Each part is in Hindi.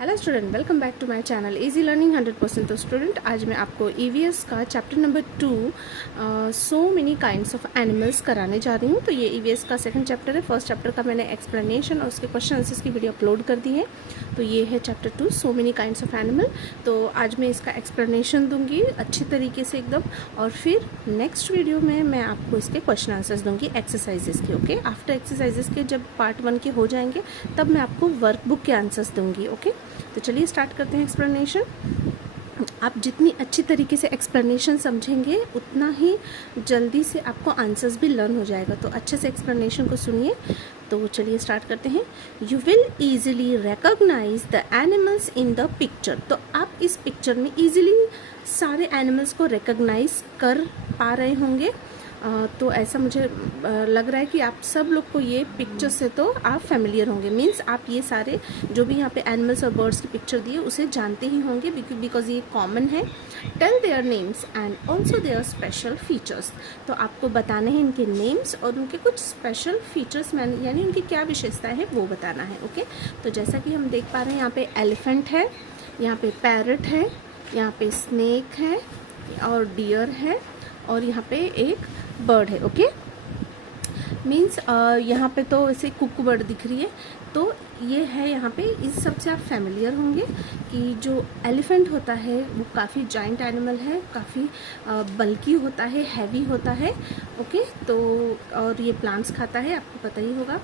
Hello student, welcome back to my channel easy learning 100%। तो स्टूडेंट, आज मैं आपको ईवीएस का chapter number 2 so many kinds of animals कराने जा रही हूँ। तो ये ईवीएस का सेकंड चैप्टर है। फर्स्ट चैप्टर का मैंने एक्सप्लेनेशन और उसके क्वेश्चन आंसर्स की वीडियो अपलोड कर दी है। तो ये है chapter 2 so many kinds of animal. तो आज मैं इसका एक्सप्लेनेशन दूंगी अच्छी तरीके से एकदम, और फिर नेक्स्ट वीडियो में मैं आपको इसके क्वेश्चन आंसर्स दूंगी एक्सरसाइजेस के। ओके, आफ्टर एक्सरसाइजेस के जब पार्ट 1 के हो जाएंगे तब मैं आपको वर्कबुक के आंसर्स दूंगी। ओके, तो चलिए स्टार्ट करते हैं एक्सप्लेनेशन। आप जितनी अच्छी तरीके से एक्सप्लेनेशन समझेंगे उतना ही जल्दी से आपको आंसर्स भी लर्न हो जाएगा। तो अच्छे से एक्सप्लेनेशन को सुनिए। तो चलिए स्टार्ट करते हैं। You will easily recognise the animals in the picture. तो आप इस पिक्चर में ईजिली सारे एनिमल्स को रिकॉग्नाइज कर पा रहे होंगे। तो ऐसा मुझे लग रहा है कि आप सब लोग को ये पिक्चर से तो आप फैमिलियर होंगे। मीन्स आप ये सारे जो भी यहाँ पे एनिमल्स और बर्ड्स की पिक्चर दी है उसे जानते ही होंगे, बिकॉज ये कॉमन है। Tell their names and also their special features. तो आपको बताने हैं इनके नेम्स और उनके कुछ स्पेशल फीचर्स, यानी उनकी क्या विशेषताएं हैं वो बताना है। ओके, तो जैसा कि हम देख पा रहे हैं यहाँ पे एलिफेंट है, यहाँ पे पैरट है, यहाँ पे स्नेक है और डियर है, और यहाँ पे एक बर्ड है। ओके, मीन्स यहाँ पे तो ऐसे कुकू बर्ड दिख रही है। तो ये है यहाँ पे, इस सब से आप फैमिलियर होंगे कि जो एलिफेंट होता है वो काफ़ी जाइंट एनिमल है, काफ़ी बल्की होता है, हैवी होता है। ओके, तो और ये प्लांट्स खाता है, आपको पता ही होगा।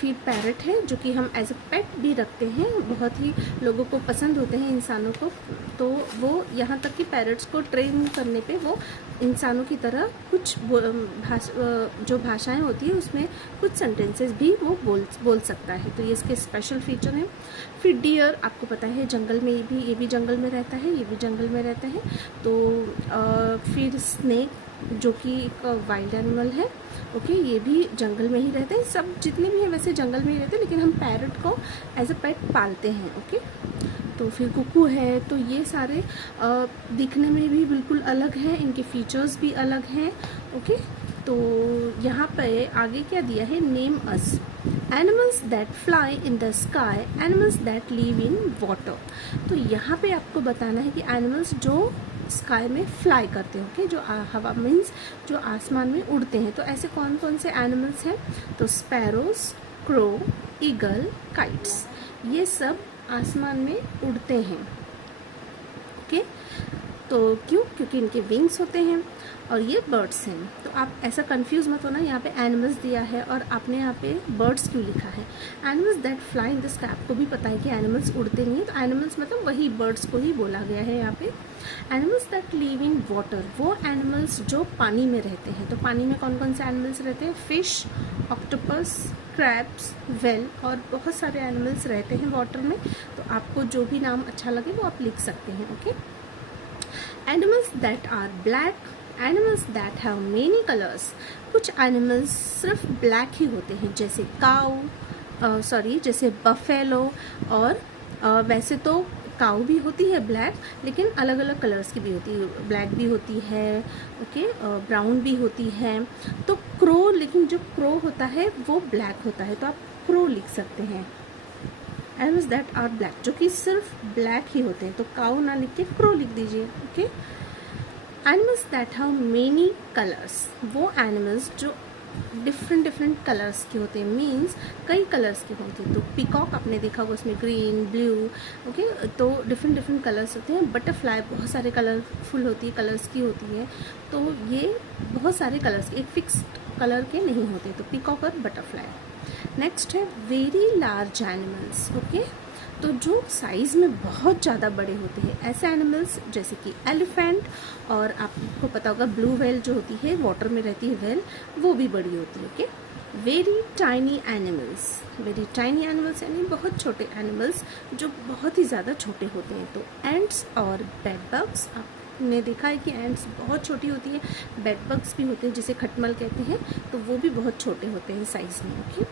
फिर पैरट है जो कि हम एज अ पेट भी रखते हैं, बहुत ही लोगों को पसंद होते हैं इंसानों को। तो वो यहाँ तक कि पैरट्स को ट्रेन करने पे वो इंसानों की तरह कुछ जो भाषाएं होती है उसमें कुछ सेंटेंसेस भी वो बोल सकता है। तो ये इसके स्पेशल फीचर हैं। फिर डियर, आपको पता है जंगल में ये भी जंगल में रहता है, ये भी जंगल में रहता है। तो फिर स्नेक जो कि एक वाइल्ड एनिमल है। ओके, ये भी जंगल में ही रहते हैं। सब जितने भी हैं वैसे जंगल में ही रहते हैं, लेकिन हम पैरट को एज अ पेट पालते हैं। ओके, तो फिर कुकू है। तो ये सारे दिखने में भी बिल्कुल अलग हैं, इनके फीचर्स भी अलग हैं। ओके, तो यहाँ पे आगे क्या दिया है, name us animals that fly in the sky, animals that live in water. तो यहाँ पे आपको बताना है कि एनिमल्स जो स्काई में फ्लाई करते हैं। ओके, जो हवा मीन्स जो आसमान में उड़ते हैं। तो ऐसे कौन कौन से एनिमल्स हैं, तो स्पैरोज, क्रो, ईगल, काइट्स, ये सब आसमान में उड़ते हैं। ओके, तो क्यों, क्योंकि इनके विंग्स होते हैं और ये बर्ड्स हैं। तो आप ऐसा कंफ्यूज मत होना, यहाँ पे एनिमल्स दिया है और आपने यहाँ पे बर्ड्स क्यों लिखा है। Animals that fly in the sky, आपको भी पता है कि एनिमल्स उड़ते नहीं हैं, तो एनिमल्स मतलब वही बर्ड्स को ही बोला गया है यहाँ पे। Animals that live in water, वो एनिमल्स जो पानी में रहते हैं। तो पानी में कौन कौन से एनिमल्स रहते हैं, फिश, ऑक्टोपस, क्रैब्स, वेल, और बहुत सारे एनिमल्स रहते हैं वाटर में। तो आपको जो भी नाम अच्छा लगे वो आप लिख सकते हैं। Okay, animals that are black, animals that have many colours, कुछ एनिमल्स सिर्फ ब्लैक ही होते हैं, जैसे काऊ, जैसे बफेलो। और वैसे तो काऊ भी होती है ब्लैक, लेकिन अलग अलग कलर्स की भी होती है, ब्लैक भी होती है, ओके, ब्राउन भी होती है। तो क्रो, लेकिन जो क्रो होता है वो ब्लैक होता है, तो आप क्रो लिख सकते हैं। एनिमल्स दैट आर ब्लैक, जो कि सिर्फ ब्लैक ही होते हैं, तो काऊ ना लिख के क्रो लिख दीजिए। Okay, animals that have many colours, वो एनिमल्स जो डिफरेंट कलर्स के होते हैं, मीन्स कई कलर्स के होते हैं। तो पीकॉक आपने देखा होगा, उसमें ग्रीन, ब्लू, ओके, तो डिफरेंट कलर्स होते हैं। बटरफ्लाई बहुत सारे कलरफुल होती है, कलर्स की होती है। तो ये बहुत सारे कलर्स, एक फिक्स्ड कलर के नहीं होते। तो पीकॉक और बटरफ्लाई। नेक्स्ट है वेरी लार्ज एनिमल्स। ओके, तो जो साइज़ में बहुत ज़्यादा बड़े होते हैं, ऐसे एनिमल्स जैसे कि एलिफेंट, और आपको पता होगा ब्लू व्हेल जो होती है, वाटर में रहती है व्हेल, वो भी बड़ी होती है। Okay, very tiny animals, very tiny animals यानी बहुत छोटे एनिमल्स जो बहुत ही ज़्यादा छोटे होते हैं। तो एंट्स और बेडबग्स, आपने देखा है कि एंट्स बहुत छोटी होती है, बेडबग्स भी होते हैं जिसे खटमल कहते हैं, तो वो भी बहुत छोटे होते हैं साइज़ में। Okay,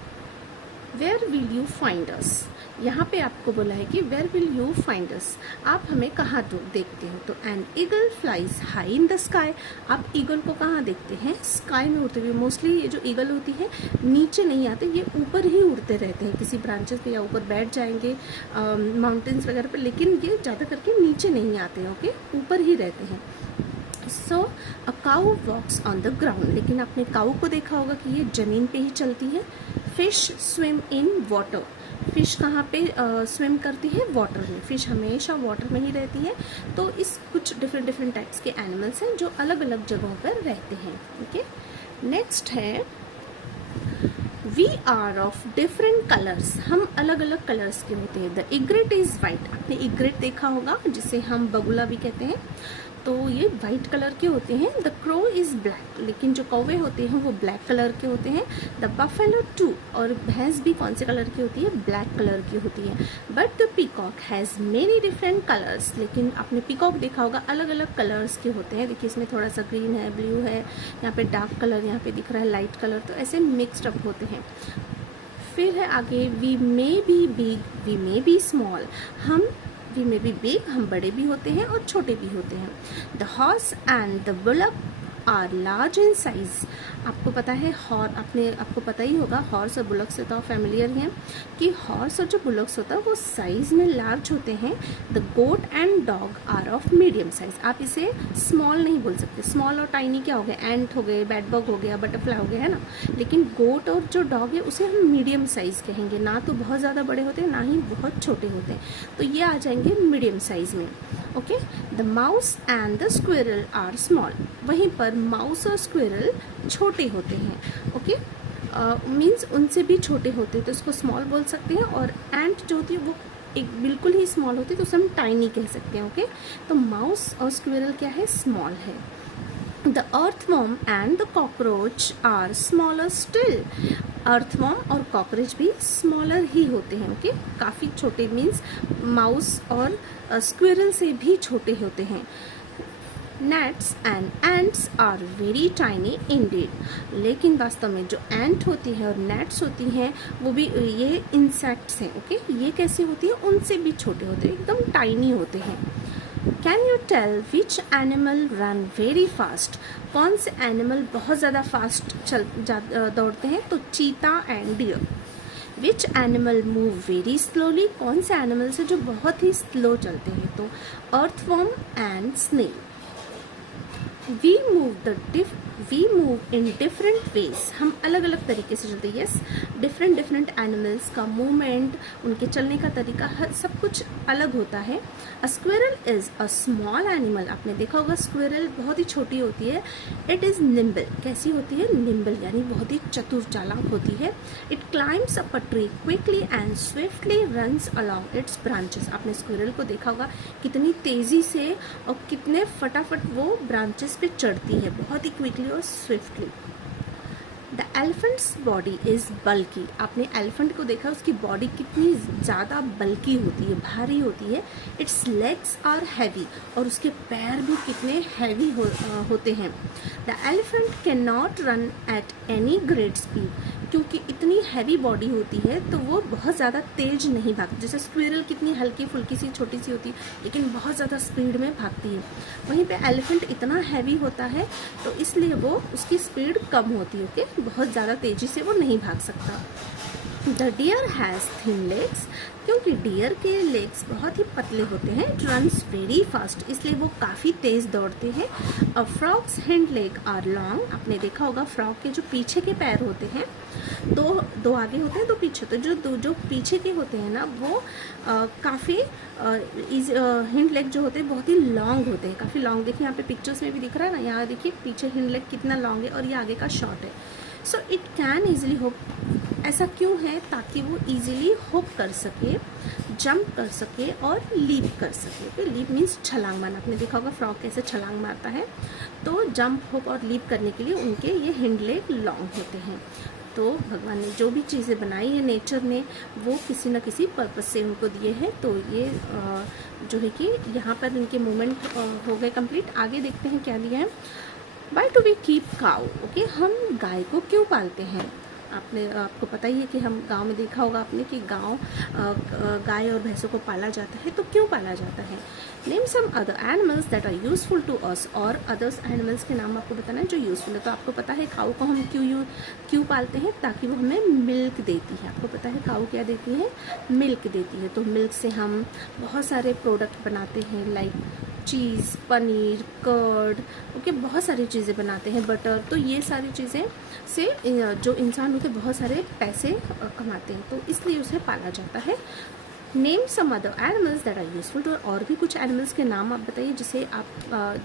where will you find us. यहाँ पे आपको बोला है कि where will you find us, आप हमें कहाँ देखते हो। तो an eagle flies high in the sky, आप ईगल को कहाँ देखते हैं, स्काई में उड़ते हुए। मोस्टली ये जो ईगल होती है नीचे नहीं आते, ये ऊपर ही उड़ते रहते हैं, किसी ब्रांचेस पे या ऊपर बैठ जाएंगे माउंटेन्स वगैरह पे, लेकिन ये ज़्यादा करके नीचे नहीं आते हैं, ओके, ऊपर ही रहते हैं। सो अ काऊ वॉक्स ऑन द ग्राउंड, लेकिन आपने काऊ को देखा होगा कि ये ज़मीन पे ही चलती है। Fish swim in water, fish कहाँ पे स्विम करती है, वाटर में। फिश हमेशा वाटर में ही रहती है। तो इस कुछ डिफरेंट टाइप्स के एनिमल्स हैं जो अलग अलग जगहों पर रहते हैं, ओके। नेक्स्ट है we are of different colours, हम अलग अलग कलर्स के होते हैं। द इग्रेट इज वाइट, आपने इग्रेट देखा होगा जिसे हम बगुला भी कहते हैं, तो ये वाइट कलर के होते हैं। द क्रो इज़ ब्लैक, लेकिन जो कौवे होते हैं वो ब्लैक कलर के होते हैं। द बफेलो टू, और भैंस भी कौन से कलर की होती है, ब्लैक कलर की होती है। But the peacock has many different colours, लेकिन आपने पीकॉक देखा होगा अलग अलग कलर्स के होते हैं। देखिए इसमें थोड़ा सा ग्रीन है, ब्लू है, यहाँ पे डार्क कलर, यहाँ पे दिख रहा है लाइट कलर, तो ऐसे मिक्सड अप होते हैं। फिर है आगे we may be big, we may be small, we may be big, हम बड़े भी होते हैं और छोटे भी होते हैं। The horse and the bullock are large in size, आपको पता है आपको पता ही होगा हॉर्स और बुलक से तो फैमिलियर हैं कि हॉर्स और जो बुलक्स होता है वो साइज में लार्ज होते हैं। The goat and dog are of medium size, आप इसे स्मॉल नहीं बोल सकते, स्मॉल और टाइनी क्या हो गए, एंट हो गए, बैडबग हो गया, बटरफ्लाई हो गया, है ना। लेकिन गोट और जो डॉग है उसे हम मीडियम साइज कहेंगे, ना तो बहुत ज़्यादा बड़े होते हैं ना ही बहुत छोटे होते हैं, तो ये आ जाएंगे मीडियम साइज में, okay. The mouse and the squirrel are small, वहीं पर माउस और स्क्विरल छोटे होते हैं, ओके। मीन्स उनसे भी छोटे होते हैं तो इसको स्मॉल बोल सकते हैं। और एंट जो होती है वो एक बिल्कुल ही स्मॉल होती है तो उसे हम टाइनी कह सकते हैं, ओके। तो माउस और स्क्विरल क्या है, स्मॉल है। The earthworm and the cockroach are smaller still, earthworm और कॉकरोच भी स्मॉलर ही होते हैं, ओके, काफ़ी छोटे, मीन्स माउस और स्क्विरल से भी छोटे होते हैं। gnats and ants are very tiny indeed, लेकिन वास्तव में जो एंट होती है और gnats होती हैं वो भी ये इंसेक्ट्स हैं, ओके। ये कैसे होती है, उनसे भी छोटे होते हैं, एकदम टाइनी होते हैं। Can you tell which animal run very fast, कौन से एनिमल बहुत ज़्यादा फास्ट दौड़ते हैं, तो cheetah and deer. Which animal move very slowly, कौन से एनिमल से जो बहुत ही स्लो चलते हैं, तो earthworm and snail. We move in different ways, हम अलग अलग तरीके से चलते हैं। यस, डिफरेंट एनिमल्स का मूवमेंट, उनके चलने का तरीका, हर सब कुछ अलग होता है। अ squirrel is a small animal, आपने देखा होगा स्क्विरल बहुत ही छोटी होती है। इट इज़ निम्बल, कैसी होती है, निम्बल यानी बहुत ही चतुर चालाक होती है। It climbs up a tree quickly and swiftly runs along its branches, आपने स्क्विरल को देखा होगा कितनी तेज़ी से और कितने फटाफट वो ब्रांचेस पे चढ़ती है, बहुत ही क्विकली और swiftly. The elephant's body is bulky, आपने एलिफेंट को देखा उसकी बॉडी कितनी ज़्यादा बल्की होती है, भारी होती है। इट्स लेग्स आर हैवी, और उसके पैर भी कितने हैवी होते हैं। The elephant can not run at any great speed, क्योंकि इतनी हैवी बॉडी होती है तो वो बहुत ज़्यादा तेज नहीं भागती, जैसे स्क्विरल कितनी हल्की फुल्की सी छोटी सी होती है लेकिन बहुत ज़्यादा स्पीड में भागती है। वहीं पे एलिफेंट इतना हैवी होता है तो इसलिए वो उसकी स्पीड कम होती है, ओके, बहुत ज़्यादा तेज़ी से वो नहीं भाग सकता। The deer has thin legs, क्योंकि डियर के लेग्स बहुत ही पतले होते हैं। इट रन्स वेरी फास्ट, इसलिए वो काफ़ी तेज़ दौड़ते हैं। A frog's hind leg are long, आपने देखा होगा फ्रॉग के जो पीछे के पैर होते हैं, दो आगे होते हैं दो पीछे, तो जो पीछे के होते हैं ना वो काफ़ी हिंड लेग जो होते हैं बहुत ही लॉन्ग होते हैं, काफ़ी लॉन्ग। देखिए यहाँ पे पिक्चर्स में भी दिख रहा है ना, यहाँ देखिए पीछे हिंड लेग कितना लॉन्ग है और ये आगे का शॉर्ट है। So it can easily hope, ऐसा क्यों है, ताकि वो ईजिली होप कर सके, जंप कर सके और लीप कर सके। ओके, लीप मीन्स छलांग मारना, आपने देखा होगा फ्रॉग कैसे छलांग मारता है, तो जंप होप और लीप करने के लिए उनके ये हिंड लेग लॉन्ग होते हैं। तो भगवान ने जो भी चीज़ें बनाई है नेचर ने वो किसी न किसी पर्पस से उनको दिए हैं। तो ये जो है कि यहाँ पर इनके मूवमेंट हो गए कंप्लीट। आगे देखते हैं क्या दिया है। Why do we keep cow, okay, हम गाय को क्यों पालते हैं। आपको पता ही है कि हम गांव में देखा होगा आपने कि गाय और भैंसों को पाला जाता है। तो क्यों पाला जाता है? Name some other animals that are useful to us, और अदर्स एनिमल्स के नाम आपको बताना है जो यूजफुल है। तो आपको पता है काऊ को हम क्यों पालते हैं? ताकि वो हमें मिल्क देती है। आपको पता है काऊ क्या देती है? मिल्क देती है। तो मिल्क से हम बहुत सारे प्रोडक्ट बनाते हैं, लाइक चीज़, पनीर, कर्ड, ओके, बहुत सारी चीज़ें बनाते हैं, बटर। तो ये सारी चीज़ें से जो इंसान होते हैं बहुत सारे पैसे कमाते हैं, तो इसलिए उसे पाला जाता है। Name some other animals that are useful to, और भी कुछ एनिमल्स के नाम आप बताइए जिसे आप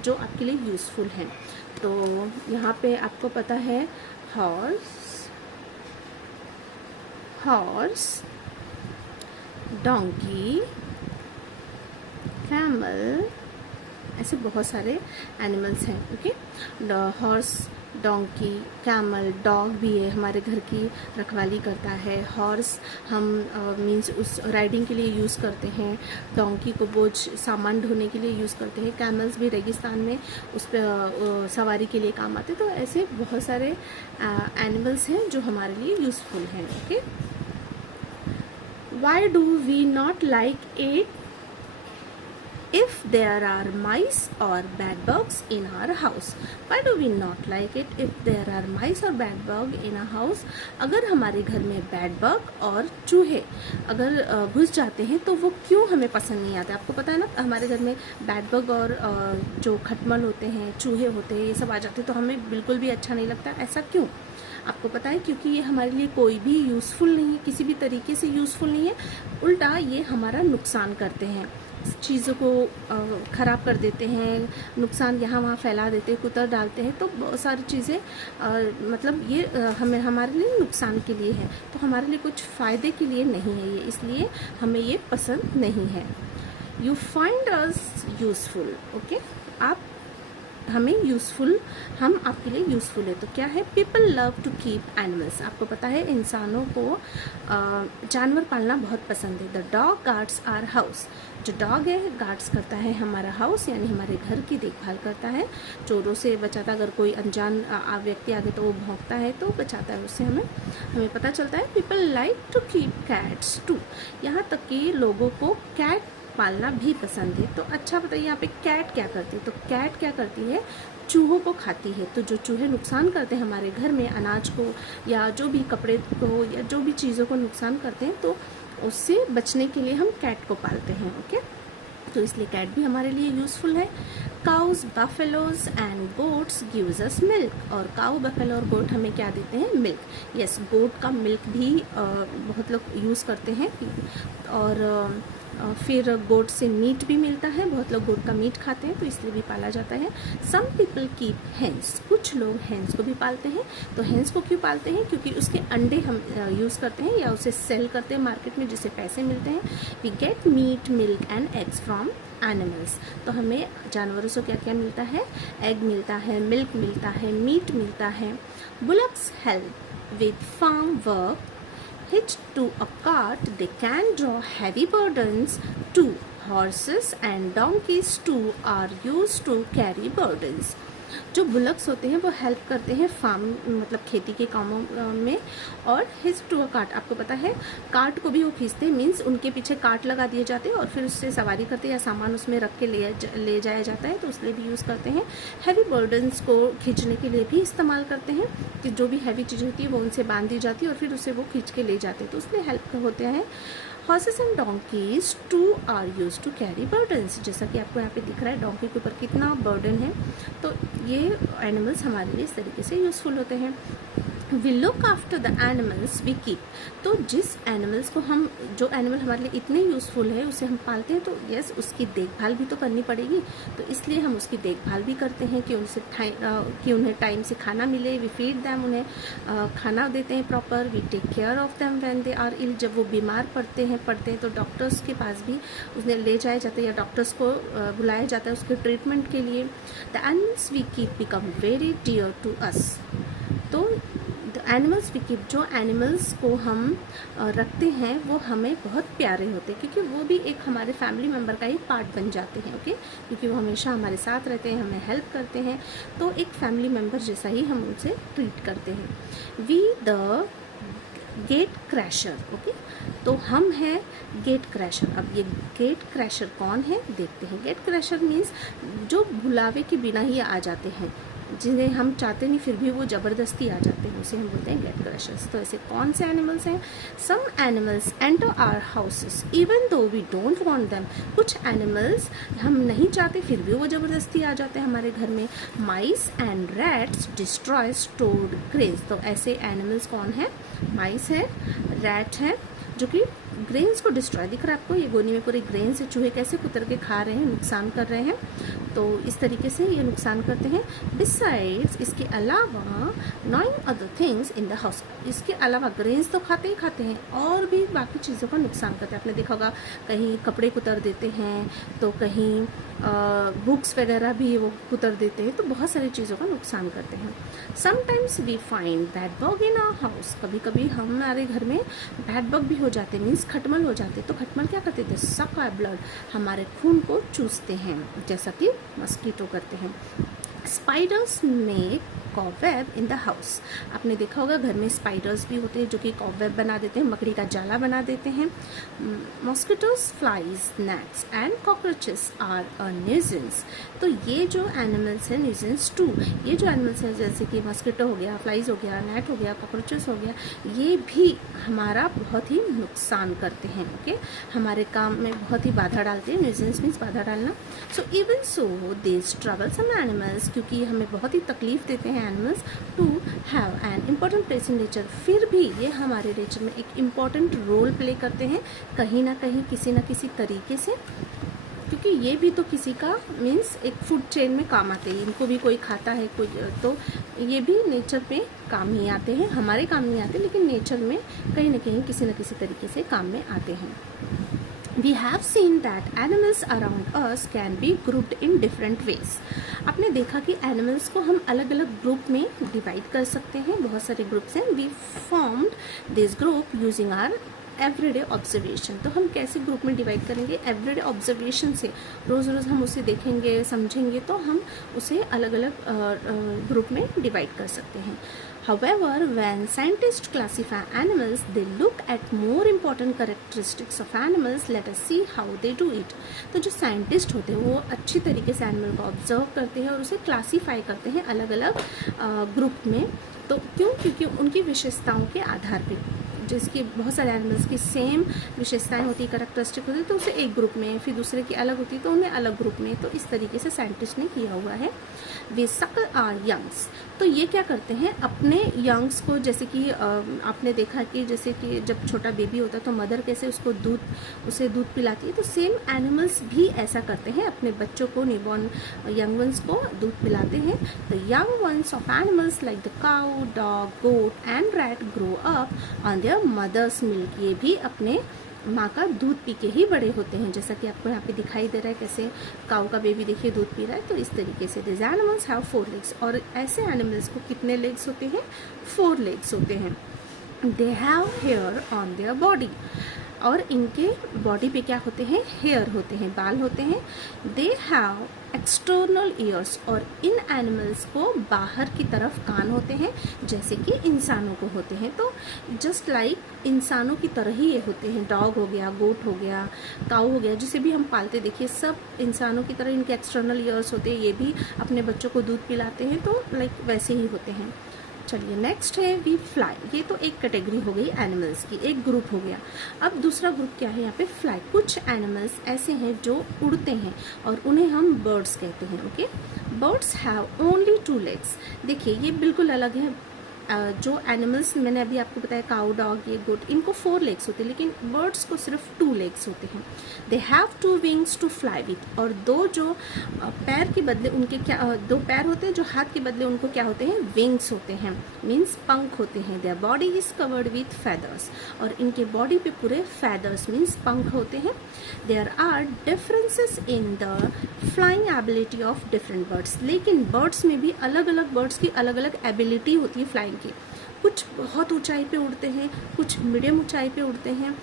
जो आपके लिए यूजफुल हैं। तो यहाँ पे आपको पता है हॉर्स, डोंकी, कैमल, ऐसे बहुत सारे एनिमल्स हैं। Okay, horse, donkey, camel, dog भी है, हमारे घर की रखवाली करता है। हॉर्स हम मीन्स उस राइडिंग के लिए यूज़ करते हैं। डोंकी को बोझ सामान ढोने के लिए यूज़ करते हैं। कैमल्स भी रेगिस्तान में उस पर सवारी के लिए काम आते हैं। तो ऐसे बहुत सारे एनिमल्स हैं जो हमारे लिए यूज़फुल हैं। Okay, why do we not like it if there are mice or bed bugs in our house? Why do we not like it if there are mice or bed bug in a house? अगर हमारे घर में बैड बग और चूहे अगर घुस जाते हैं तो वो क्यों हमें पसंद नहीं आते? आपको पता है ना, हमारे घर में बैड बग और जो खटमल होते हैं, चूहे होते हैं, ये सब आ जाते हैं तो हमें बिल्कुल भी अच्छा नहीं लगता। ऐसा क्यों? आपको पता है क्योंकि ये हमारे लिए कोई भी यूज़फुल नहीं है, किसी भी तरीके से यूज़फुल नहीं है। उल्टा ये हमारा नुकसान करते हैं, चीज़ों को ख़राब कर देते हैं, नुकसान यहाँ वहाँ फैला देते हैं, कुतर डालते हैं। तो बहुत सारी चीज़ें मतलब ये हमारे लिए नुकसान के लिए है, तो हमारे लिए कुछ फ़ायदे के लिए नहीं है ये, इसलिए हमें ये पसंद नहीं है। You find us useful, okay, आप हमें यूज़फुल, हम आपके लिए यूज़फुल है। तो क्या है? People love to keep animals. आपको पता है इंसानों को जानवर पालना बहुत पसंद है। The dog guards our house, जो डॉग है गार्ड्स करता है हमारा हाउस, यानी हमारे घर की देखभाल करता है, चोरों से बचाता। अगर कोई अनजान व्यक्ति आगे तो वो भौंकता है तो बचाता है, उससे हमें पता चलता है। People like to keep cats too, यहाँ तक कि लोगों को कैट पालना भी पसंद है। तो अच्छा बताइए यहाँ पे कैट क्या करती है? तो कैट क्या करती है? चूहों को खाती है। तो जो चूहे नुकसान करते हैं हमारे घर में, अनाज को या जो भी कपड़े को या जो भी चीज़ों को नुकसान करते हैं, तो उससे बचने के लिए हम कैट को पालते हैं। ओके, तो इसलिए कैट भी हमारे लिए यूज़फुल है। Cows, buffaloes and goats gives us milk, और काउ, बफेलो और गोट हमें क्या देते हैं? मिल्क। यस, गोट का मिल्क भी बहुत लोग यूज़ करते हैं, और फिर गोट से मीट भी मिलता है, बहुत लोग गोट का मीट खाते हैं, तो इसलिए भी पाला जाता है। सम पीपल कीप हेंस, कुछ लोग हेंस को भी पालते हैं। तो हेंस को क्यों पालते हैं? क्योंकि उसके अंडे हम यूज़ करते हैं या उसे सेल करते हैं मार्केट में, जिससे पैसे मिलते हैं। We get meat, milk and eggs from animals. तो हमें जानवरों से क्या क्या मिलता है? एग मिलता है, मिल्क मिलता है, मीट मिलता है। Bullocks help with farm work, hitched to a cart, they can draw heavy burdens too. Horses and donkeys too are used to carry burdens. जो बुलक्स होते हैं वो हेल्प करते हैं फार्म, मतलब खेती के कामों में। और हिच टू अ कार्ट, आपको पता है कार्ट को भी वो खींचते हैं, मीन्स उनके पीछे कार्ट लगा दिए जाते हैं और फिर उससे सवारी करते हैं या सामान उसमें रख के ले जाया जाता है, तो उसलिए भी यूज़ करते हैं। हैवी बर्डन्स को खींचने के लिए भी इस्तेमाल करते हैं, कि जो भी हैवी चीज़ होती है वो उनसे बांध दी जाती है और फिर उसे वो खींच के ले जाते हैं, तो उसमें हेल्प होते हैं। Horses and donkeys too are use to carry burdens, जैसा कि आपको यहाँ पे दिख रहा है डोंकी के ऊपर कितना बर्डन है। तो ये एनिमल्स हमारे लिए इस तरीके से यूज़फुल होते हैं। We look after the animals we keep, तो जिस एनिमल्स को हम, जो एनिमल हमारे लिए इतने यूज़फुल है उसे हम पालते हैं, तो यस उसकी देखभाल भी तो करनी पड़ेगी, तो इसलिए हम उसकी देखभाल भी करते हैं कि उन्हें टाइम से खाना मिले। वी फीड दैम, उन्हें खाना देते हैं proper. We take care of them when they are ill, जब वो बीमार पड़ते हैं तो डॉक्टर्स के पास भी उन्हें ले जाया जाता है या डॉक्टर्स को बुलाया जाता है उसके ट्रीटमेंट के लिए। The animals we keep become very dear to us, तो एनिमल्स वी कीप, जो एनिमल्स को हम रखते हैं वो हमें बहुत प्यारे होते हैं, क्योंकि वो भी एक हमारे फैमिली मेम्बर का ही पार्ट बन जाते हैं। ओके, क्योंकि वो हमेशा हमारे साथ रहते हैं, हमें हेल्प करते हैं, तो एक फैमिली मेम्बर जैसा ही हम उनसे ट्रीट करते हैं। We the gate crasher. Okay, तो हम हैं गेट क्रैशर। अब ये गेट क्रैशर कौन है देखते हैं। गेट क्रैशर मीन्स जो बुलावे के बिना ही आ जाते हैं, जिन्हें हम चाहते नहीं फिर भी वो ज़बरदस्ती आ जाते हैं, उसे हम बोलते हैं गेट क्रशर्स। तो ऐसे कौन से एनिमल्स हैं? Some animals enter our houses even though we don't want them. कुछ एनिमल्स हम नहीं चाहते फिर भी वो ज़बरदस्ती आ जाते हैं हमारे घर में। माइस and rats destroy stored grains. तो ऐसे एनिमल्स कौन है? माइस है, रैट है, जो कि ग्रेन्स को डिस्ट्रॉय, दिख रहा है आपको ये गोनी में पूरे ग्रेन्स है, चूहे कैसे कुतर के खा रहे हैं, नुकसान कर रहे हैं। तो इस तरीके से ये नुकसान करते हैं। बिसाइड्स, इसके अलावा 9 other things in the house. इसके अलावा ग्रेन्स तो खाते ही खाते हैं और भी बाकी चीज़ों का नुकसान करते हैं। आपने देखा होगा कहीं कपड़े कुतर देते हैं, तो कहीं बुक्स वगैरह भी वो कुतर देते हैं, तो बहुत सारी चीज़ों का नुकसान करते हैं। Sometimes we find bad bug in our house. कभी कभी हमारे घर में बैड बग भी हो जाते हैं, मीन्स खटमल हो जाते। तो खटमल क्या करते थे? सक आवर ब्लड, हमारे खून को चूसते हैं, जैसा कि मस्कीटो करते हैं। Spiders make cobweb in the house. आपने देखा होगा घर में स्पाइडर्स भी होते हैं जो कि कॉबवेब बना देते हैं, मकड़ी का जाला बना देते हैं। Mosquitoes, flies, gnats and cockroaches are a nuisance. तो ये जो एनिमल्स हैं, न्यूजेंस टू, ये जो एनिमल्स हैं जैसे कि मॉस्किटो हो गया, फ्लाइज हो गया, नेट हो गया, कॉकरोचेस हो गया, ये भी हमारा बहुत ही नुकसान करते हैं। ओके, हमारे काम में बहुत ही बाधा डालते हैं। न्यूजेंस मीन्स बाधा डालना। So even so this troublesome animals, क्योंकि हमें बहुत ही तकलीफ देते हैं animals, to have an important place in nature. फिर भी ये हमारे नेचर में एक इम्पॉर्टेंट रोल प्ले करते हैं कहीं ना कहीं, किसी ना किसी तरीके से, क्योंकि ये भी तो किसी का मीन्स एक फूड चेन में काम आते हैं। इनको भी कोई खाता है, कोई, तो ये भी नेचर पे काम ही आते हैं, हमारे काम नहीं आते, लेकिन नेचर में कहीं ना कहीं किसी न किसी तरीके से काम में आते हैं। We have seen that animals around us can be grouped in different ways. आपने देखा कि एनिमल्स को हम अलग अलग ग्रुप में डिवाइड कर सकते हैं, बहुत सारे ग्रुप्स हैं। We formed this group using our everyday observation. तो हम कैसे ग्रुप में डिवाइड करेंगे? एवरीडे ऑब्जर्वेशन से, रोज़ रोज़ हम उसे देखेंगे, समझेंगे, तो हम उसे अलग अलग ग्रुप में डिवाइड कर सकते हैं। However, when scientists classify animals, they look at more important characteristics of animals. Let us see how they do it. तो जो साइंटिस्ट होते हैं वो अच्छी तरीके से एनिमल को ऑब्जर्व करते हैं और उसे क्लासीफाई करते हैं अलग अलग ग्रुप में। तो क्यों? क्योंकि उनकी विशेषताओं के आधार पर, जिसकी बहुत सारे एनिमल्स की सेम विशेषताएं होती है, करैक्टरिस्टिक होती है, तो उसे एक ग्रुप में, फिर दूसरे की अलग होती है तो उन्हें अलग ग्रुप में। तो इस तरीके से साइंटिस्ट ने किया हुआ है। वे सकल आर यंग्स। तो ये क्या करते हैं? अपने यंग्स को, जैसे कि आपने देखा कि जैसे कि जब छोटा बेबी होता है तो मदर कैसे उसे दूध पिलाती है, तो सेम एनिमल्स भी ऐसा करते हैं, अपने बच्चों को, न्यूबॉर्न यंग वंस को दूध पिलाते हैं। The young ones of animals like the cow, dog, goat and rat grow up on their mother's milk. ये भी अपने माँ का दूध पी के ही बड़े होते हैं, जैसा कि आपको यहाँ पे दिखाई दे रहा है कैसे काऊ का बेबी देखिए दूध पी रहा है। तो इस तरीके से दिस एनिमल्स हैव 4 लेग्स। और ऐसे एनिमल्स को कितने लेग्स होते हैं? 4 लेग्स होते हैं। They have hair on their body. और इनके बॉडी पे क्या होते हैं? हेयर होते हैं, बाल होते हैं। They have external years. और इन एनिमल्स को बाहर की तरफ कान होते हैं, जैसे कि इंसानों को होते हैं। तो जस्ट लाइक इंसानों की तरह ही ये होते हैं। डॉग हो गया, गोट हो गया, काऊ हो गया, जिसे भी हम पालते देखिए, सब इंसानों की तरह इनके एक्सटर्नल ईयर्स होते हैं। ये भी अपने बच्चों को दूध पिलाते हैं, तो लाइक वैसे ही होते हैं। चलिए नेक्स्ट है वी फ्लाई। ये तो एक कैटेगरी हो गई एनिमल्स की, एक ग्रुप हो गया। अब दूसरा ग्रुप क्या है यहाँ पे? फ्लाई। कुछ एनिमल्स ऐसे हैं जो उड़ते हैं और उन्हें हम बर्ड्स कहते हैं। Okay, birds have only 2 legs. देखिए ये बिल्कुल अलग है। जो एनिमल्स मैंने अभी आपको बताया, काऊ, डॉग, ये गोट, इनको 4 लेग्स होते हैं, लेकिन बर्ड्स को सिर्फ 2 लेग्स होते हैं। They have 2 wings to fly with. और 2 जो पैर के बदले उनके क्या 2 पैर होते हैं, जो हाथ के बदले उनको क्या होते हैं? विंग्स होते हैं, मीन्स पंख होते हैं। Their body is covered with feathers. और इनके बॉडी पे पूरे फेदर्स मीन्स पंख होते हैं। There are differences in the flying ability of different birds. लेकिन बर्ड्स में भी अलग अलग बर्ड्स की अलग अलग एबिलिटी होती है फ्लाइंग की। कुछ बहुत ऊंचाई पे उड़ते हैं, कुछ मीडियम ऊंचाई पे उड़ते हैं,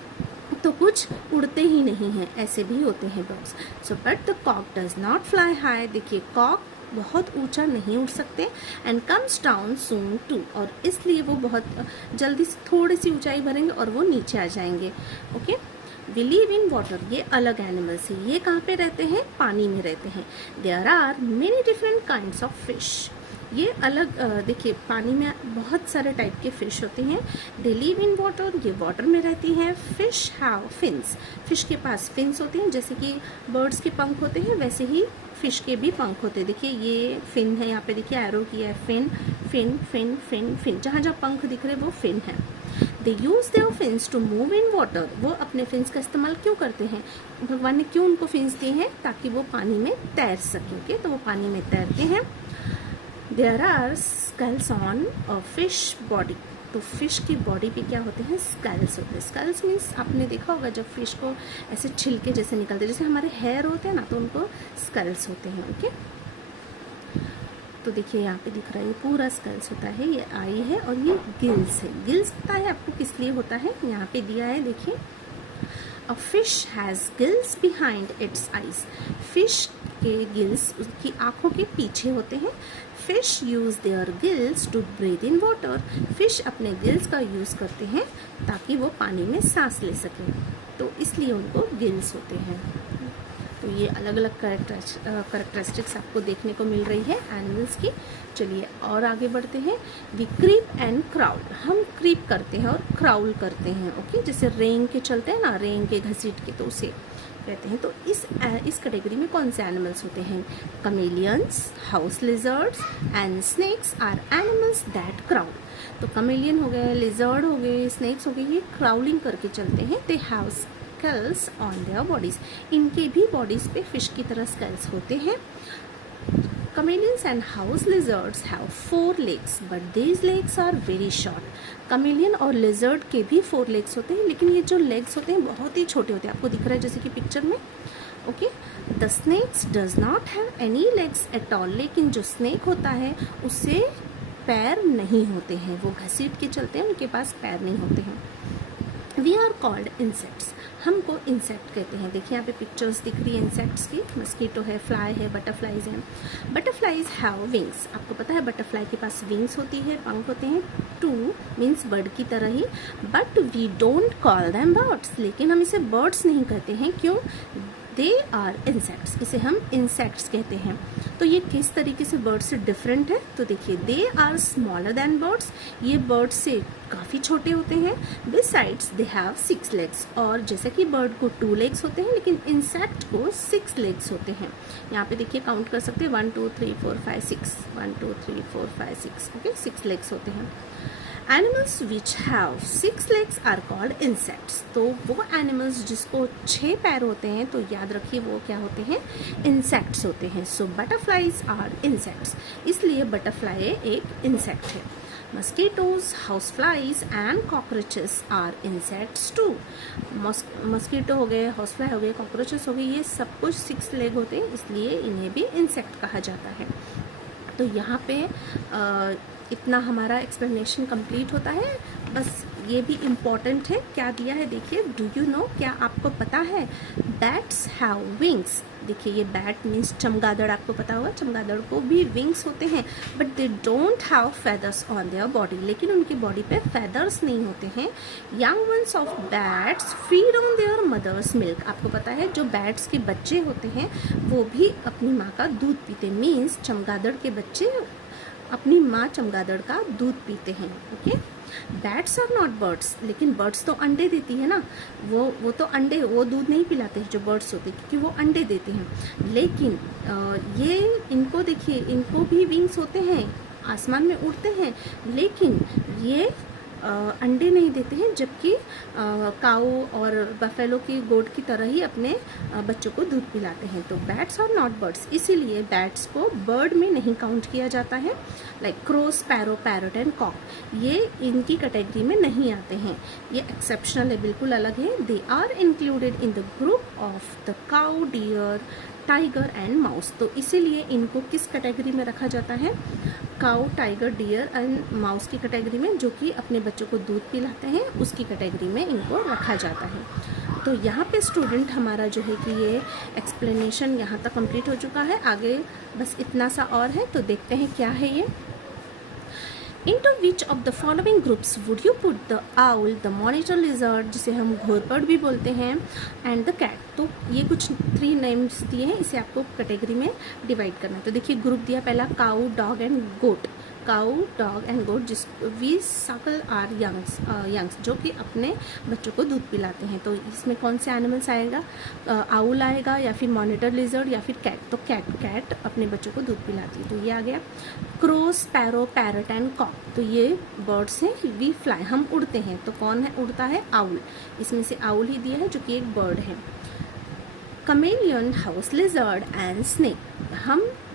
तो कुछ उड़ते ही नहीं हैं, ऐसे भी होते हैं birds. So but the cock does not fly high. देखिए कॉक बहुत ऊंचा नहीं उड़ सकते, and comes down soon too, और इसलिए वो बहुत जल्दी से थोड़ी सी ऊंचाई भरेंगे और वो नीचे आ जाएंगे। Okay, we live in water, ये अलग एनिमल्स है। ये कहाँ पे रहते हैं? पानी में रहते हैं। There are many different kinds of fish, ये अलग देखिए पानी में बहुत सारे टाइप के फिश होते हैं। दे लिव इन वाटर, ये वाटर में रहती हैं। फिश हैव फिन्स, फिश के पास फिन्स होते हैं, जैसे कि बर्ड्स के पंख होते हैं वैसे ही फिश के भी पंख होते हैं। देखिए ये फिन है, यहाँ पे देखिए एरो किया है, fin fin fin fin fin, जहाँ जहाँ पंख दिख रहे वो फिन है। They use their fins to move in water, वो अपने फिन्स का इस्तेमाल क्यों करते हैं? भगवान ने क्यों उनको फिन्स दिए हैं? ताकि वो पानी में तैर सकेंगे, तो वो पानी में तैरते हैं। There are scales on a fish body, तो फिश की बॉडी पे क्या होते हैं? स्केल्स होते हैं। स्केल्स मीन्स आपने देखा होगा जब फिश को ऐसे छिलके जैसे निकलते हैं, जैसे हमारे हेयर होते हैं ना, तो उनको स्केल्स होते हैं। ओके, तो देखिए यहाँ पे दिख रहा है ये पूरा स्केल्स होता है, ये आई है और ये गिल्स है। गिल्स पता है आपको किस लिए होता है? यहाँ पे दिया है देखिए, a fish has gills behind its eyes, fish के गिल्स उसकी आँखों के पीछे होते हैं। Fish use their gills to breathe in water, fish अपने गिल्स का यूज़ करते हैं ताकि वो पानी में सांस ले सकें, तो इसलिए उनको गिल्स होते हैं। तो ये अलग अलग करेक्टरिस्टिक्स आपको देखने को मिल रही है एनिमल्स की। चलिए और आगे बढ़ते हैं। वी क्रीप एंड क्राउल, हम क्रीप करते हैं और क्राउल करते हैं। ओके, जैसे रेंग के चलते हैं ना, रेंग के घसीट के, तो उसे कहते हैं। तो इस कैटेगरी में कौन से एनिमल्स होते हैं? Chameleons, house lizards and snakes are animals that crawl. तो कमेलियन हो गए, लिजर्ड हो गए, स्नेक्स हो गए, ये क्राउलिंग करके चलते हैं। They have scales on their bodies, इनके भी बॉडीज पे फिश की तरह स्केल्स होते हैं। Chameleons and house lizards have 4 legs, but these legs are very short. Chameleon और lizard के भी 4 legs होते हैं, लेकिन ये जो legs होते हैं बहुत ही छोटे होते हैं। आपको दिख रहा है जैसे कि पिक्चर में। Okay, the snakes does not have any legs at all, लेकिन जो snake होता है उससे पैर नहीं होते हैं, वो घसीट के चलते हैं, उनके पास पैर नहीं होते हैं। वी आर कॉल्ड इंसेक्ट्स, हमको इंसेक्ट कहते हैं। देखिए यहाँ पे पिक्चर्स दिख रही है इंसेक्ट्स की, मस्कीटो है, फ्लाई है, बटरफ्लाइज हैं। बटरफ्लाइज हैव विंग्स, आपको पता है बटरफ्लाई के पास विंग्स होती है, पंख होते हैं। टू मीन्स बर्ड की तरह ही, but we don't call them birds, लेकिन हम इसे बर्ड्स नहीं कहते हैं। क्यों? दे आर इंसेक्ट्स, इसे हम इंसेक्ट्स कहते हैं। तो ये किस तरीके से बर्ड से डिफरेंट है? तो देखिए, they are smaller than birds, ये बर्ड से काफ़ी छोटे होते हैं। बिसाइड्स दे हैव 6 लेग्स, और जैसे कि बर्ड को 2 लेग्स होते हैं, लेकिन इंसेक्ट को 6 लेग्स होते हैं। यहाँ पे देखिए काउंट कर सकते हैं 1 2 3 4 5 6, 1 2 3 4 5 6। ओके, 6 लेग्स होते हैं। Animals which have 6 legs are called insects, तो वो एनिमल्स जिसको 6 पैर होते हैं, तो याद रखिए वो क्या होते हैं? इंसेक्ट्स होते हैं। सो बटरफ्लाइज आर इंसेक्ट्स, इसलिए बटरफ्लाई एक इंसेक्ट है। Mosquitoes, house flies and cockroaches are insects too, mosquito हो गए, हाउस फ्लाई हो गए, कॉकरोचेस हो गए, ये सब कुछ 6 लेग होते हैं, इसलिए इन्हें भी इंसेक्ट कहा जाता है। तो यहाँ पे इतना हमारा एक्सप्लेनेशन कंप्लीट होता है। बस ये भी इम्पॉर्टेंट है, क्या दिया है देखिए, डू यू नो, क्या आपको पता है? बैट्स हैव विंग्स, देखिए ये बैट मीन्स चमगादड़, आपको पता होगा चमगादड़ को भी विंग्स होते हैं, but they don't have feathers on their body, लेकिन उनकी बॉडी पे फेदर्स नहीं होते हैं। Young ones of bats feed on their mother's milk, आपको पता है जो बैट्स के बच्चे होते हैं वो भी अपनी माँ का दूध पीते, मीन्स चमगादड़ के बच्चे अपनी माँ चमगादड़ का दूध पीते हैं। Okay, bats are not birds, लेकिन बर्ड्स तो अंडे देती है ना, वो तो अंडे, वो दूध नहीं पिलाते हैं जो बर्ड्स होते हैं, क्योंकि वो अंडे देते हैं। लेकिन ये इनको देखिए, इनको भी विंग्स होते हैं, आसमान में उड़ते हैं, लेकिन ये अंडे नहीं देते हैं, जबकि काऊ और बफेलो की गोट की तरह ही अपने बच्चों को दूध पिलाते हैं। तो बैट्स और नॉट बर्ड्स, इसीलिए बैट्स को बर्ड में नहीं काउंट किया जाता है। Like crow, sparrow, parrot and cock, ये इनकी कैटेगरी में नहीं आते हैं, ये एक्सेप्शनल है, बिल्कुल अलग है। They are included in the group of the cow, deer, tiger and mouse, तो इसीलिए इनको किस कैटेगरी में रखा जाता है? Cow, tiger, deer and mouse की कैटेगरी में, जो कि अपने बच्चों को दूध पिलाते हैं, उसकी कैटेगरी में इनको रखा जाता है। तो यहाँ पे स्टूडेंट हमारा जो है कि ये एक्सप्लेनेशन यहाँ तक कंप्लीट हो चुका है, आगे बस इतना सा और है, तो देखते हैं क्या है ये। Into which of the following groups would you put the owl, the monitor lizard जिसे हम घोरपड़ भी बोलते हैं, and the cat? तो ये कुछ 3 नेम्स दिए हैं, इसे आपको कैटेगरी में डिवाइड करना है। तो देखिए ग्रुप दिया पहला cow, dog and goat. Cow, dog and goat जिस वी सकल आर यंग्स जो कि अपने बच्चों को दूध पिलाते हैं। तो इसमें कौन से एनिमल्स आएगा? आउल आएगा या फिर मॉनिटर लिजर्ड या फिर कैट। तो कैट अपने बच्चों को दूध पिलाती है, तो ये आ गया। Crow, sparrow, parrot and cock, तो ये बर्ड्स हैं। वी फ्लाई, हम उड़ते हैं, तो कौन है उड़ता है? आउल। इसमें से आउल ही दिया है जो कि एक बर्ड है। Chameleon, house lizard and snake,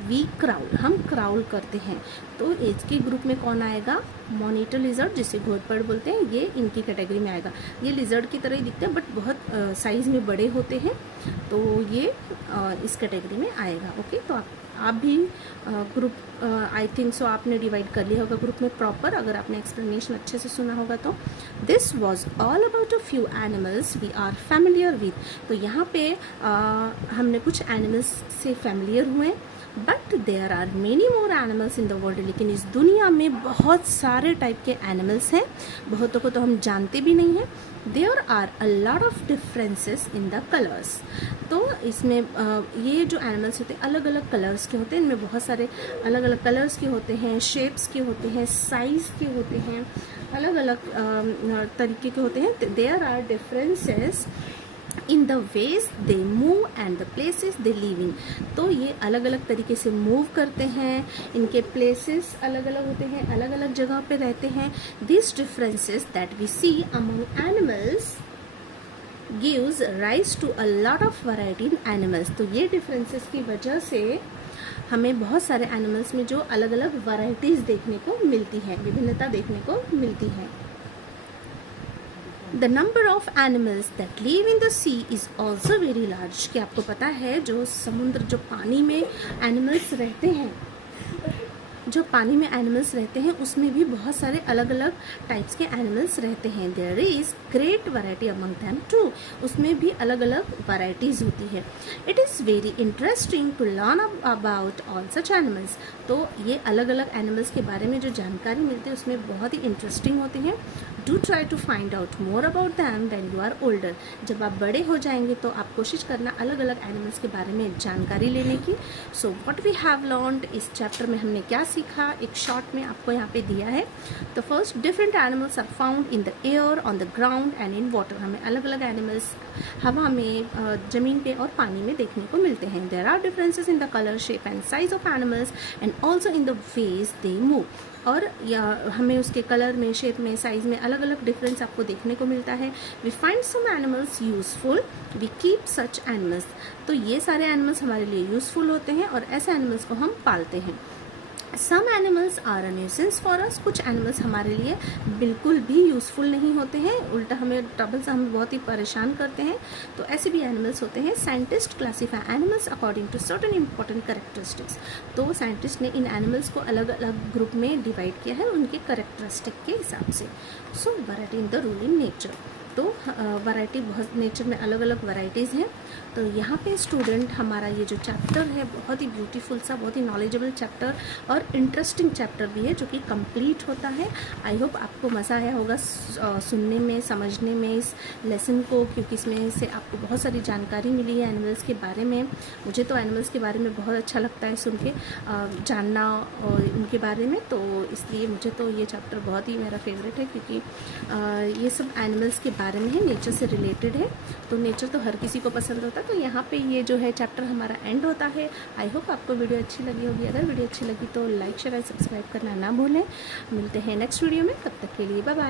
we crawl, हम क्राउल करते हैं। तो एज के ग्रुप में कौन आएगा? मॉनिटर लिजर्ड जिसे घोरपड़ बोलते हैं, ये इनकी कैटेगरी में आएगा। ये लिजर्ड की तरह ही दिखते हैं बट बहुत साइज में बड़े होते हैं, तो ये इस कैटेगरी में आएगा। ओके, तो आप भी ग्रुप आई थिंक सो आपने डिवाइड कर लिया होगा ग्रुप में प्रॉपर, अगर आपने एक्सप्लेनेशन अच्छे से सुना होगा तो। This was all about a few animals we are familiar with, तो यहाँ पे हमने कुछ एनिमल्स से फैमिलियर हुए। But there are many more animals in the world, लेकिन इस दुनिया में बहुत सारे टाइप के एनिमल्स हैं, बहुतों को तो हम जानते भी नहीं हैं। There are a lot of differences in the colours, तो इसमें ये जो एनिमल्स होते हैं अलग अलग कलर्स के होते हैं, इनमें बहुत सारे अलग अलग कलर्स के होते हैं, शेप्स के होते हैं, साइज के होते हैं, अलग अलग तरीके के होते हैं। There are differences in the ways they move and the places they live in, तो ये अलग अलग तरीके से मूव करते हैं, इनके प्लेसेस अलग अलग होते हैं, अलग अलग जगह पे रहते हैं। This differences that we see among animals gives rise to a lot of variety in animals, तो ये डिफरेंसेस की वजह से हमें बहुत सारे एनिमल्स में जो अलग अलग वैरायटीज देखने को मिलती है, विभिन्नता देखने को मिलती है। The number of animals that live in the sea is also very large, क्या आपको पता है जो समुद्र, जो पानी में एनिमल्स रहते हैं, जो पानी में एनिमल्स रहते हैं उसमें भी बहुत सारे अलग अलग टाइप्स के एनिमल्स रहते हैं। There is great variety among them too, उसमें भी अलग अलग वैरायटीज होती है। It is very interesting to learn about all such animals, तो ये अलग अलग एनिमल्स के बारे में जो जानकारी मिलती है उसमें बहुत ही इंटरेस्टिंग होती है। Do try to find out more about them when you are older, जब आप बड़े हो जाएंगे तो आप कोशिश करना अलग अलग एनिमल्स के बारे में जानकारी लेने की। So what we have learned, इस चैप्टर में हमने क्या सीखा, एक शॉर्ट में आपको यहाँ पे दिया है। तो first, different animals are found in the air, on the ground and in water, हमें अलग अलग एनिमल्स हवा में, जमीन पे और पानी में देखने को मिलते हैं। There are differences in the colour, shape and size of animals and also in the ways they move, और या हमें उसके कलर में, शेप में, साइज में अलग अलग डिफरेंस आपको देखने को मिलता है। We find some animals useful, we keep such animals, तो ये सारे एनिमल्स हमारे लिए यूजफुल होते हैं और ऐसे एनिमल्स को हम पालते हैं। Some animals are a nuisance for us, कुछ एनिमल्स हमारे लिए बिल्कुल भी यूज़फुल नहीं होते हैं, उल्टा हमें ट्रबल से हमें बहुत ही परेशान करते हैं, तो ऐसे भी एनिमल्स होते हैं। Scientist classify animals according to certain important characteristics, तो साइंटिस्ट ने इन एनिमल्स को अलग अलग ग्रुप में डिवाइड किया है उनके कैरेक्टरिस्टिक के हिसाब से। So variety in the rule in nature, तो वैरायटी बहुत, नेचर में अलग अलग वैरायटीज़ हैं। तो यहाँ पे स्टूडेंट हमारा ये जो चैप्टर है बहुत ही ब्यूटीफुल सा, बहुत ही नॉलेजेबल चैप्टर और इंटरेस्टिंग चैप्टर भी है जो कि कंप्लीट होता है। आई होप आपको मज़ा आया होगा सुनने में, समझने में इस लेसन को, क्योंकि इसमें से आपको बहुत सारी जानकारी मिली है एनिमल्स के बारे में। मुझे तो एनिमल्स के बारे में बहुत अच्छा लगता है सुन के, जानना और उनके बारे में, तो इसलिए मुझे तो ये चैप्टर बहुत ही मेरा फेवरेट है, क्योंकि ये सब एनिमल्स के बारे में है, नेचर से रिलेटेड है। तो नेचर तो हर किसी को पसंद होता है, तो यहाँ पे ये जो है चैप्टर हमारा एंड होता है। आई होप आपको वीडियो अच्छी लगी होगी, अगर वीडियो अच्छी लगी तो लाइक, शेयर और सब्सक्राइब करना ना भूलें। मिलते हैं नेक्स्ट वीडियो में, तब तक के लिए बाय बाय।